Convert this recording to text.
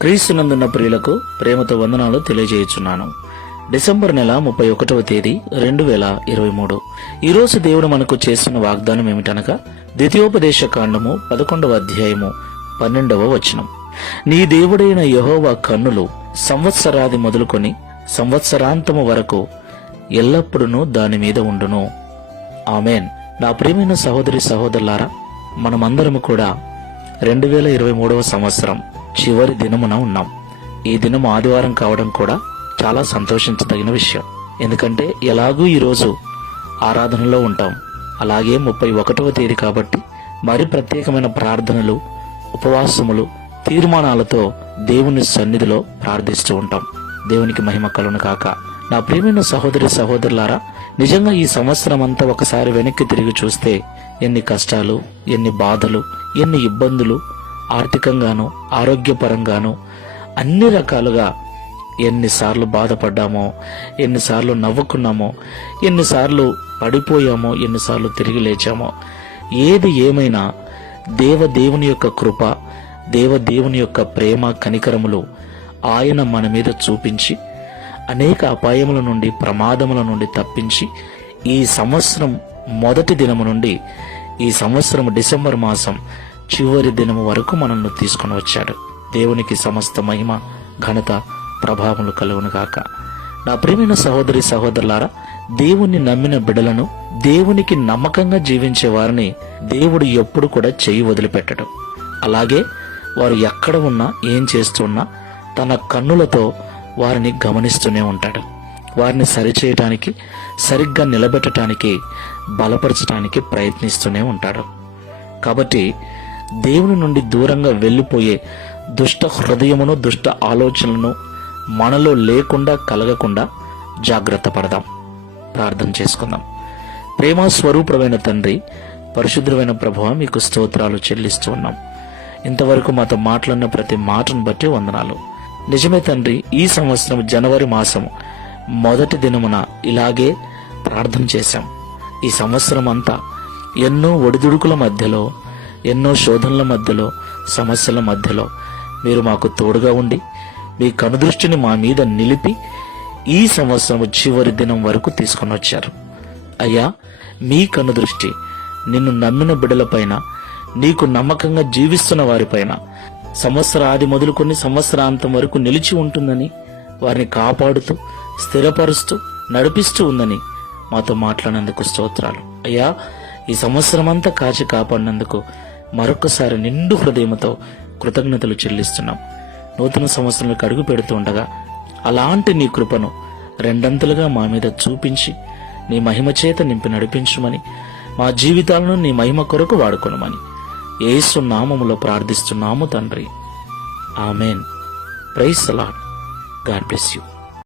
క్రీస్తునందున్న ప్రియులకు ప్రేమతో వందనాలు తెలియజేయుచున్నాను. డిసెంబర్ నెల ముప్పై ఒకటవ తేదీ రెండు వేల ఇరవై మూడు. ఈరోజు దేవుడు మనకు చేస్తున్న వాగ్దానం ఏమిటనగా ద్వితీయోపదేశ కాండము పదకొండవ అధ్యాయము పన్నెండవ వచనం. నీ దేవుడైన యహోవా కన్నులు సంవత్సరాది మొదలుకొని సంవత్సరాంతము వరకు ఎల్లప్పుడూ దాని మీద ఉండును. ఆమెన్. నా ప్రియమైన సహోదరి సహోదరులారా మనమందరము కూడా రెండు వేల ఇరవై మూడవ సంవత్సరం చివరి దినమున ఉన్నాం. ఈ దినం ఆదివారం కావడం కూడా చాలా సంతోషించదగిన విషయం. ఎందుకంటే ఎలాగూ ఈరోజు ఆరాధనలో ఉంటాం. అలాగే ముప్పై ఒకటవ తేదీ కాబట్టి మరి ప్రత్యేకమైన ప్రార్థనలు ఉపవాసములు తీర్మానాలతో దేవుని సన్నిధిలో ప్రార్థిస్తూ ఉంటాం. దేవునికి మహిమ కలును కాక నా ప్రియమైన సహోదరి సహోదరులారా నిజంగా ఈ సంవత్సరం అంతా ఒకసారి వెనక్కి తిరిగి చూస్తే ఎన్ని కష్టాలు ఎన్ని బాధలు ఎన్ని ఇబ్బందులు ఆర్థికంగాను ఆరోగ్యపరంగాను అన్ని రకాలుగా ఎన్నిసార్లు బాధపడ్డామో ఎన్నిసార్లు నవ్వుకున్నామో ఎన్నిసార్లు పడిపోయామో ఎన్నిసార్లు తిరిగి లేచామో ఏది ఏమైనా దేవదేవుని యొక్క కృప దేవదేవుని యొక్క ప్రేమ కనికరములు ఆయన మన మీద చూపించి అనేక అపాయముల నుండి ప్రమాదముల నుండి తప్పించి ఈ సంవత్సరం మొదటి దినము నుండి ఈ సంవత్సరం డిసెంబర్ మాసం చివరి దినము వరకు మనల్ని తీసుకొని వచ్చాడు. దేవునికి సమస్త మహిమ ఘనత ప్రభావములు కలుగునుగాక నా ప్రియమైన సహోదరి సహోదరులారా దేవుణ్ణి నమ్మిన బిడలను దేవునికి నమ్మకంగా జీవించే వారిని దేవుడు ఎప్పుడు కూడా చేయి వదిలిపెట్టడు. అలాగే వారు ఎక్కడ ఉన్నా ఏం చేస్తున్నా తన కన్నులతో వారిని గమనిస్తూనే ఉంటాడు. వారిని సరిచేయటానికి సరిగ్గా నిలబెట్టడానికి బలపరచడానికి ప్రయత్నిస్తూనే ఉంటాడు. కాబట్టి దేవుని నుండి దూరంగా వెళ్ళిపోయే దుష్ట హృదయమును దుష్ట ఆలోచనలను మనలో లేకుండా కలగకుండా జాగ్రత్త పడదాం. ప్రార్థన చేసుకుందాం. ప్రేమ స్వరూపమైన తండ్రి పరిశుద్ధమైన ప్రభావ మీకు స్తోత్రాలు చెల్లిస్తూ ఉన్నాం. ఇంతవరకు మాతో మాట్లాడిన ప్రతి మాటను బట్టి వందనాలు. నిజమే తండ్రి ఈ సంవత్సరం జనవరి మాసం మొదటి దినమున ఇలాగే ప్రార్థన చేశాం. ఈ సంవత్సరం అంతా ఎన్నో ఒడిదుడుకుల మధ్యలో ఎన్నో శోధనల మధ్యలో సమస్యల మధ్యలో మీరు మాకు తోడుగా ఉండి మీ కనుదృష్టిని మా మీద నిలిపి ఈ సంవత్సరం చివరి దినం వరకు తీసుకొని వచ్చారు. అయ్యా మీ కనుదృష్టి నిన్ను నమ్మిన బిడలపైన నీకు నమ్మకంగా జీవిస్తున్న వారిపైన సంవత్సరాది మొదలుకొని సంవత్సరాంతం వరకు నిలిచి ఉంటుందని వారిని కాపాడుతూ స్థిరపరుస్తూ నడిపిస్తూ ఉందని మాతో మాట్లాడినందుకు స్తోత్రాలు. అయ్యా ఈ సంవత్సరం అంతా కాచి కాపాడినందుకు మరొకసారి నిండు హృదయంతో కృతజ్ఞతలు చెల్లిస్తున్నాం. నూతన సంవత్సరంలోకి అడుగు పెడుతూ ఉండగా అలాంటి నీ కృపను రెండంతలుగా మా మీద చూపించి నీ మహిమ చేత నింపి నడిపించుమని మా జీవితాలను నీ మహిమ కొరకు వాడుకొనమని. ఏసు నామములో ప్రార్థిస్తున్నాము తండ్రి. Amen. Praise the Lord God bless you.